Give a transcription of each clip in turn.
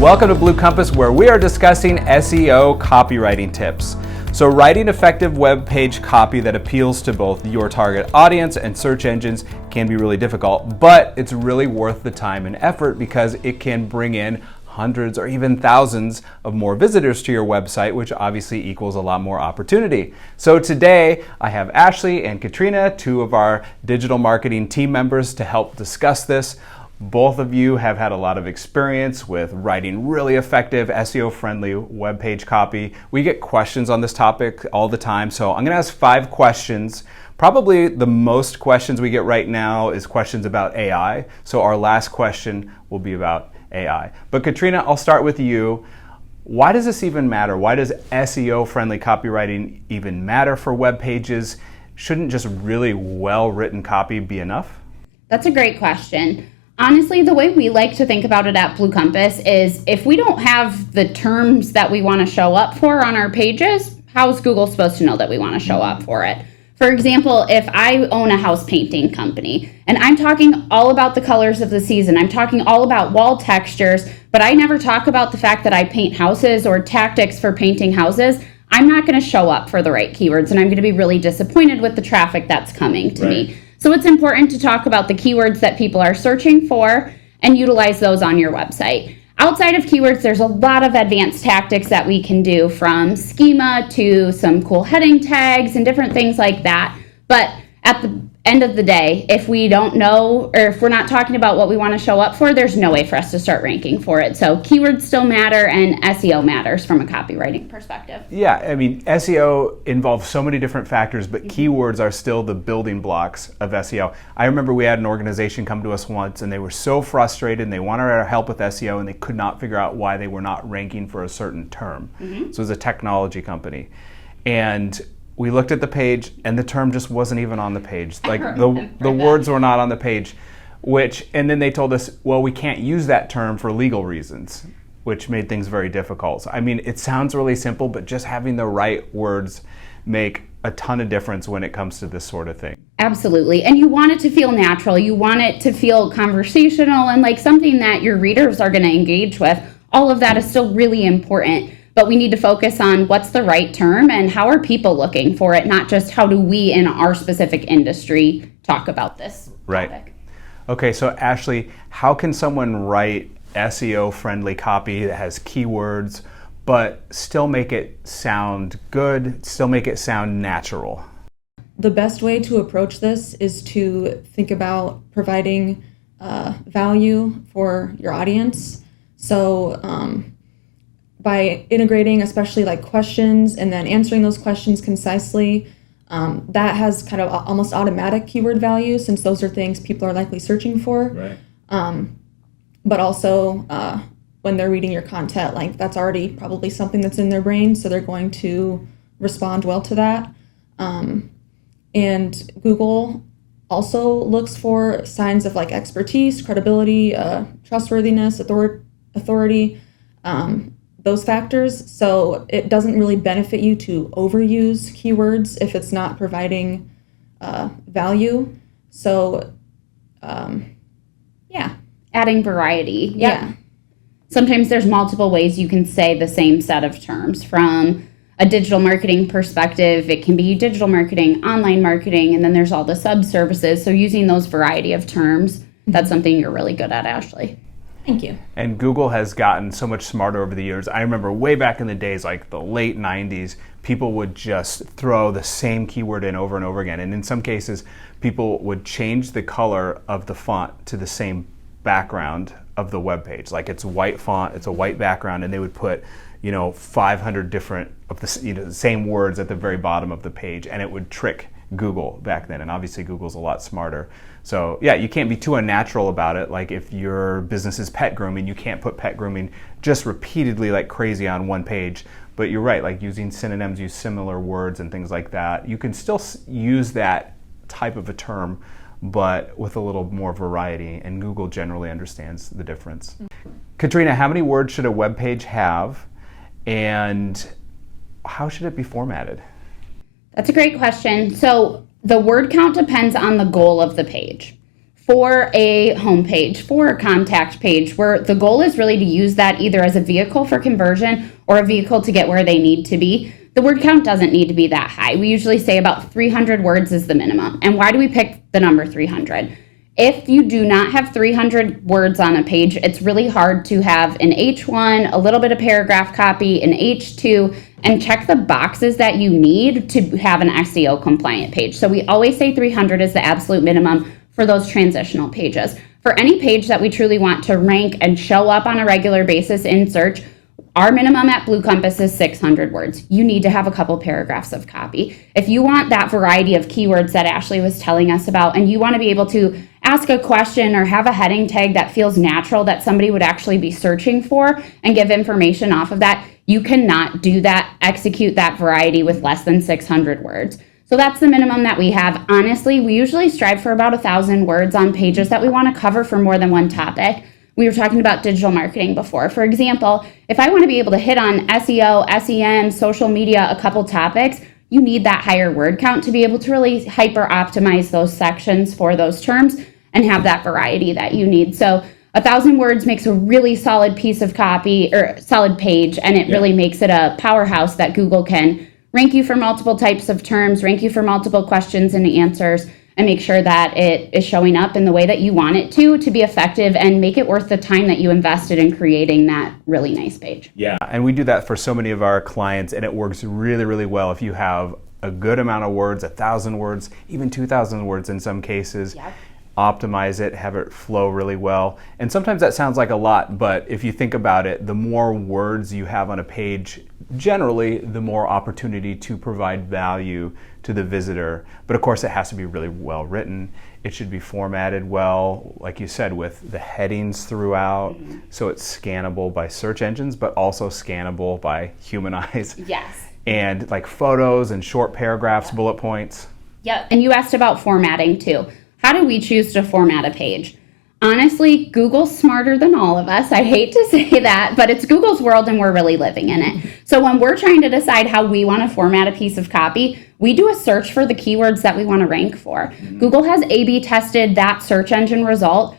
Welcome to Blue Compass, where we are discussing SEO copywriting tips. So writing effective web page copy that appeals to both your target audience and search engines can be really difficult, but it's really worth the time and effort because it can bring in hundreds or even thousands of more visitors to your website, which obviously equals a lot more opportunity. So today I have Ashley and Katrina, two of our digital marketing team members, to help discuss this. Both of you have had a lot of experience with writing really effective SEO-friendly web page copy. We get questions on this topic all the time, so I'm going to ask 5 questions. Probably the most questions we get right now is questions about AI, so our last question will be about AI. But Katrina, I'll start with you. Why does this even matter? Why does SEO-friendly copywriting even matter for web pages? Shouldn't just really well-written copy be enough? That's a great question. Honestly, the way we like to think about it at Blue Compass is if we don't have the terms that we want to show up for on our pages, how is Google supposed to know that we want to show up for it? For example, if I own a house painting company and I'm talking all about the colors of the season, I'm talking all about wall textures, but I never talk about the fact that I paint houses or tactics for painting houses, I'm not going to show up for the right keywords and I'm going to be really disappointed with the traffic that's coming to me. So it's important to talk about the keywords that people are searching for and utilize those on your website. Outside of keywords, there's a lot of advanced tactics that we can do, from schema to some cool heading tags and different things like that. But at the end of the day, if we don't know, or if we're not talking about what we want to show up for, there's no way for us to start ranking for it. So keywords still matter and SEO matters from a copywriting perspective. Yeah, I mean, SEO involves so many different factors, but keywords are still the building blocks of SEO. I remember we had an organization come to us once and they were so frustrated and they wanted our help with SEO and they could not figure out why they were not ranking for a certain term. So it was a technology company. And we looked at the page and the term just wasn't even on the page. Like the words were not on the page, and then they told us, well, we can't use that term for legal reasons, which made things very difficult. So, I mean, it sounds really simple, but just having the right words make a ton of difference when it comes to this sort of thing. Absolutely. And you want it to feel natural. You want it to feel conversational and like something that your readers are going to engage with. All of that is still really important. But we need to focus on what's the right term and how are people looking for it, not just how do we in our specific industry talk about this topic. Okay, so Ashley, how can someone write SEO-friendly copy that has keywords, but still make it sound good, still make it sound natural? The best way to approach this is to think about providing value for your audience. So by integrating especially like questions and then answering those questions concisely, that has kind of almost automatic keyword value since those are things people are likely searching for. But also when they're reading your content, like that's already probably something that's in their brain, so they're going to respond well to that. And Google also looks for signs of like expertise, credibility, trustworthiness, authority, those factors. So it doesn't really benefit you to overuse keywords if it's not providing value. So adding variety. Sometimes there's multiple ways you can say the same set of terms. From a digital marketing perspective, it can be digital marketing, online marketing, and then there's all the sub-services. So using those variety of terms, that's something you're really good at, Ashley. Thank you. And Google has gotten so much smarter over the years. I remember way back in the days, like the late 90s, people would just throw the same keyword in over and over again. And in some cases, people would change the color of the font to the same background of the web page. Like it's white font, it's a white background, and they would put 500 different of the same words at the very bottom of the page, and it would trick Google back then. And obviously Google's a lot smarter. So yeah, you can't be too unnatural about it. Like if your business is pet grooming, you can't put pet grooming just repeatedly like crazy on one page. But you're right, like using synonyms, use similar words and things like that. You can still use that type of a term, but with a little more variety, and Google generally understands the difference. Katrina, how many words should a web page have, and how should it be formatted? That's a great question. So the word count depends on the goal of the page. for a homepage, for a contact page, where the goal is really to use that either as a vehicle for conversion or a vehicle to get where they need to be. The word count doesn't need to be that high. We usually say about 300 words is the minimum. And why do we pick the number 300? If you do not have 300 words on a page, it's really hard to have an H1, a little bit of paragraph copy, an H2, and check the boxes that you need to have an SEO compliant page. So we always say 300 is the absolute minimum for those transitional pages. For any page that we truly want to rank and show up on a regular basis in search, our minimum at Blue Compass is 600 words. You need to have a couple paragraphs of copy. If you want that variety of keywords that Ashley was telling us about, and you want to be able to ask a question or have a heading tag that feels natural that somebody would actually be searching for and give information off of that, you cannot do that, execute that variety with less than 600 words. So that's the minimum that we have. Honestly, we usually strive for about 1,000 words on pages that we want to cover for more than one topic. We were talking about digital marketing before. For example, if I want to be able to hit on SEO, SEM, social media, a couple topics, you need that higher word count to be able to really hyper optimize those sections for those terms and have that variety that you need. So 1,000 words makes a really solid piece of copy or solid page, and it really makes it a powerhouse that Google can rank you for multiple types of terms, rank you for multiple questions and answers, and make sure that it is showing up in the way that you want it to be effective and make it worth the time that you invested in creating that really nice page. Yeah, and we do that for so many of our clients, and it works really, really well if you have a good amount of words, 1,000 words, even 2,000 words in some cases. Yep. Optimize it, have it flow really well. And sometimes that sounds like a lot, but if you think about it, the more words you have on a page, generally, the more opportunity to provide value to the visitor. But of course, it has to be really well written. It should be formatted well, like you said, with the headings throughout, so it's scannable by search engines, but also scannable by human eyes. Yes. And like photos and short paragraphs, bullet points. Yep. And you asked about formatting too. How do we choose to format a page? Honestly, Google's smarter than all of us. I hate to say that, but it's Google's world and we're really living in it. So when we're trying to decide how we want to format a piece of copy, we do a search for the keywords that we want to rank for. Google has A/B tested that search engine result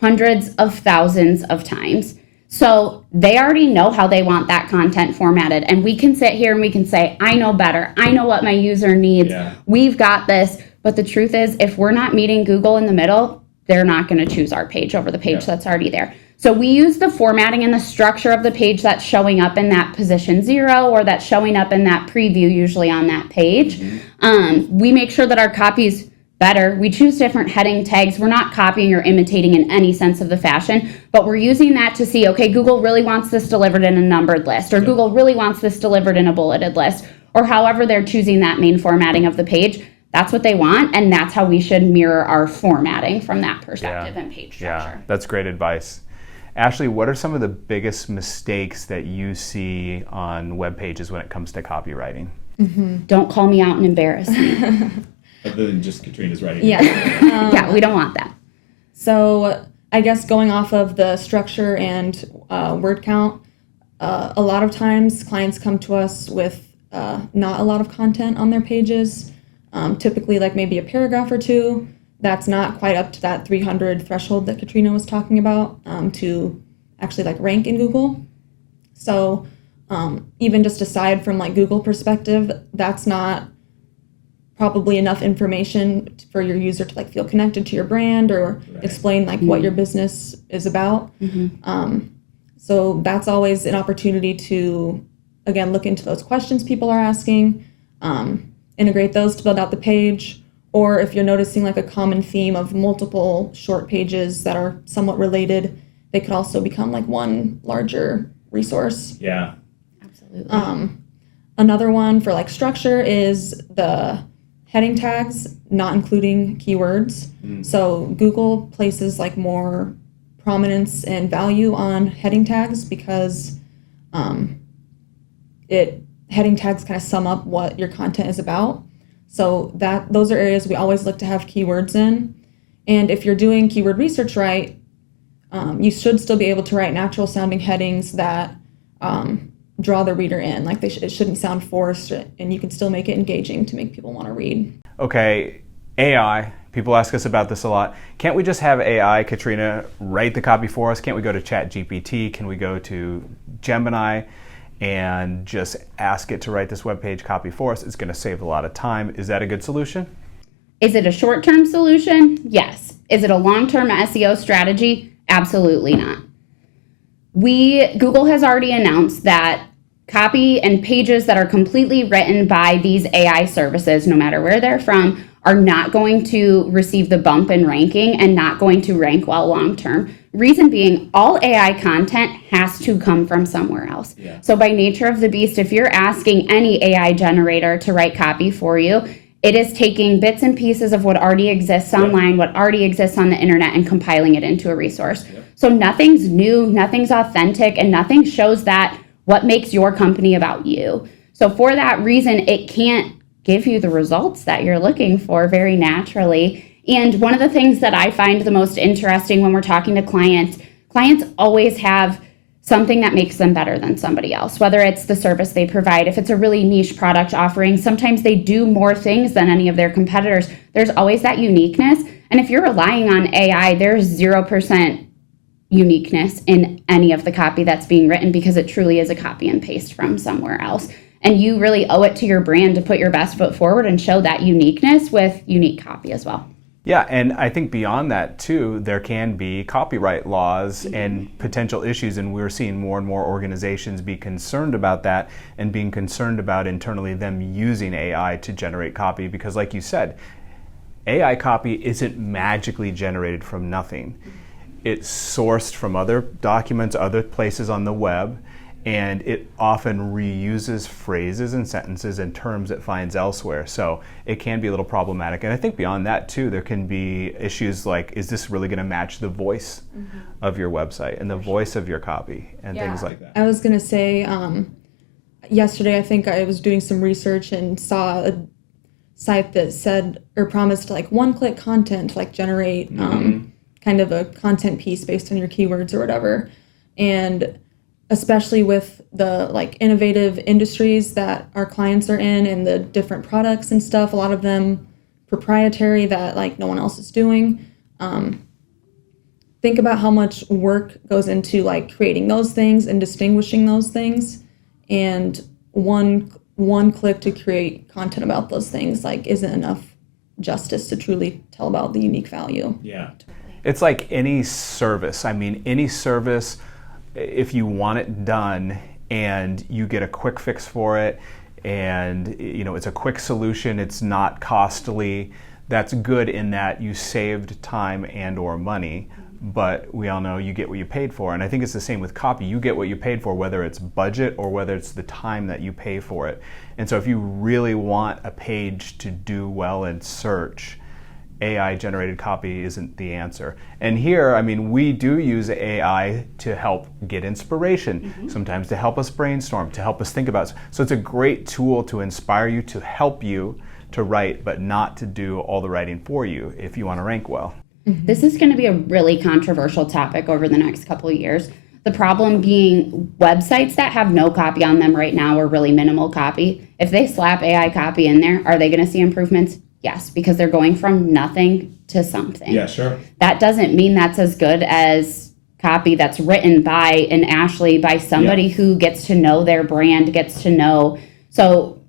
hundreds of thousands of times. So they already know how they want that content formatted. And we can sit here and we can say, I know better. I know what my user needs. Yeah. We've got this. But the truth is, if we're not meeting Google in the middle, they're not going to choose our page over the page that's already there. So we use the formatting and the structure of the page that's showing up in that position 0 or that's showing up in that preview, usually on that page. We make sure that our copy's better. We choose different heading tags. We're not copying or imitating in any sense of the fashion, but we're using that to see, okay, Google really wants this delivered in a numbered list, or Google really wants this delivered in a bulleted list, or however they're choosing that main formatting of the page. That's what they want, and that's how we should mirror our formatting from that perspective and page structure. Yeah, that's great advice. Ashley, what are some of the biggest mistakes that you see on web pages when it comes to copywriting? Don't call me out and embarrass me. Other than just Katrina's writing. Yeah. Yeah, we don't want that. So I guess going off of the structure and word count, a lot of times clients come to us with not a lot of content on their pages. Typically like maybe a paragraph or two that's not quite up to that 300 threshold that Katrina was talking about to actually like rank in Google. So even just aside from like Google perspective, that's not probably enough information for your user to like feel connected to your brand or explain like what your business is about. So that's always an opportunity to, again, look into those questions people are asking, integrate those to build out the page, or if you're noticing like a common theme of multiple short pages that are somewhat related, they could also become like one larger resource. Yeah. Absolutely. Another one for like structure is the heading tags, not including keywords. So Google places like more prominence and value on heading tags because heading tags kind of sum up what your content is about. So those are areas we always look to have keywords in. And if you're doing keyword research right, you should still be able to write natural sounding headings that draw the reader in. Like it shouldn't sound forced, and you can still make it engaging to make people want to read. Okay, AI People ask us about this a lot. Can't we just have AI, Katrina, write the copy for us? Can't we go to ChatGPT? Can we go to Gemini and just ask it to write this web page copy for us? It's going to save a lot of time. Is that a good solution? Is it a short-term solution? Yes. Is it a long-term SEO strategy? Absolutely not. Google has already announced that copy and pages that are completely written by these AI services, no matter where they're from, are not going to receive the bump in ranking and not going to rank well long-term. Reason being, all AI content has to come from somewhere else. Yeah. So by nature of the beast, if you're asking any AI generator to write copy for you, it is taking bits and pieces of what already exists online, what already exists on the internet, and compiling it into a resource. So nothing's new, nothing's authentic, and nothing shows that what makes your company about you. So for that reason, it can't give you the results that you're looking for very naturally. And one of the things that I find the most interesting when we're talking to clients always have something that makes them better than somebody else, whether it's the service they provide. If it's a really niche product offering, sometimes they do more things than any of their competitors. There's always that uniqueness. And if you're relying on AI, there's 0% uniqueness in any of the copy that's being written because it truly is a copy and paste from somewhere else. And you really owe it to your brand to put your best foot forward and show that uniqueness with unique copy as well. Yeah, and I think beyond that too, there can be copyright laws and potential issues, and we're seeing more and more organizations be concerned about that and being concerned about internally them using AI to generate copy because like you said, AI copy isn't magically generated from nothing. It's sourced from other documents, other places on the web, and it often reuses phrases and sentences and terms it finds elsewhere. So it can be a little problematic. And I think beyond that too, there can be issues like, is this really going to match the voice of your website and the voice of your copy and things like that? I was going to say, yesterday I think I was doing some research and saw a site that said or promised like one-click content to like generate kind of a content piece based on your keywords or whatever. And especially with the like innovative industries that our clients are in and the different products and stuff, a lot of them proprietary that like no one else is doing. Think about how much work goes into like creating those things and distinguishing those things, and one click to create content about those things like isn't enough justice to truly tell about the unique value. Yeah. It's like any service. I mean, any service, if you want it done and you get a quick fix for it and it's a quick solution, it's not costly, that's good in that you saved time and or money, but we all know you get what you paid for. And I think it's the same with copy. You get what you paid for, whether it's budget or whether it's the time that you pay for it. And so if you really want a page to do well in search, AI generated copy isn't the answer. And here, I mean, we do use AI to help get inspiration, sometimes to help us brainstorm, to help us think about. So it's a great tool to inspire you, to help you to write, but not to do all the writing for you if you want to rank well. This is going to be a really controversial topic over the next couple of years. The problem being websites that have no copy on them right now or really minimal copy. If they slap AI copy in there, are they going to see improvements? Yes, because they're going from nothing to something. Yeah, sure. That doesn't mean that's as good as copy that's written by an Ashley, by somebody who gets to know their brand, gets to know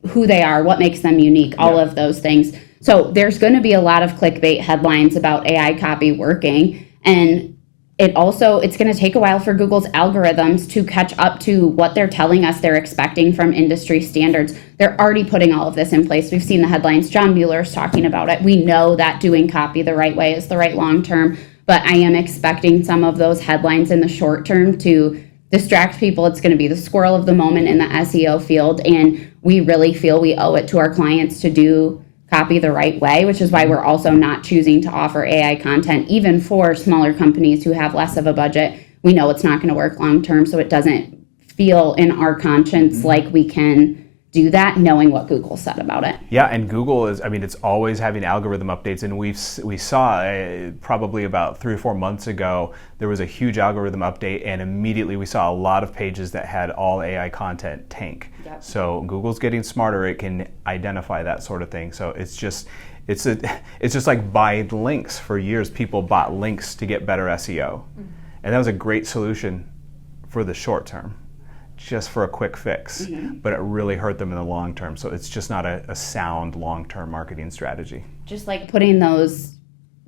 who they are, what makes them unique, all of those things. So there's going to be a lot of clickbait headlines about AI copy working, and it's going to take a while for Google's algorithms to catch up to what they're telling us they're expecting from industry standards. They're already putting all of this in place. We've seen the headlines. John Mueller's talking about it. We know that doing copy the right way is the right long term, but I am expecting some of those headlines in the short term to distract people. It's going to be the squirrel of the moment in the SEO field, and we really feel we owe it to our clients to do copy the right way, which is why we're also not choosing to offer AI content, even for smaller companies who have less of a budget. We know it's not going to work long term, so it doesn't feel in our conscience like we can do that, knowing what Google said about it. Yeah, and Google it's always having algorithm updates, and we saw probably about 3 or 4 months ago, there was a huge algorithm update, and immediately we saw a lot of pages that had all AI content tank. Yep. So Google's getting smarter. It can identify that sort of thing. So it's just, It's just like buying links. For years, people bought links to get better SEO. And that was a great solution for the short term, just for a quick fix. But it really hurt them in the long term. So it's just not a sound long-term marketing strategy. Just like putting those,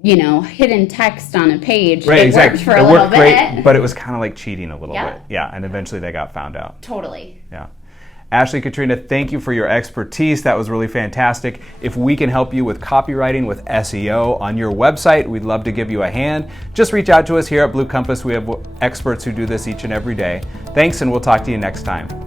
hidden text on a page. Right, it exactly. worked for it a worked little great, bit. but it was kind of like cheating a little Yeah. bit. Yeah, and eventually they got found out. Totally. Yeah. Ashley, Katrina, thank you for your expertise. That was really fantastic. If we can help you with copywriting, with SEO on your website, we'd love to give you a hand. Just reach out to us here at Blue Compass. We have experts who do this each and every day. Thanks, and we'll talk to you next time.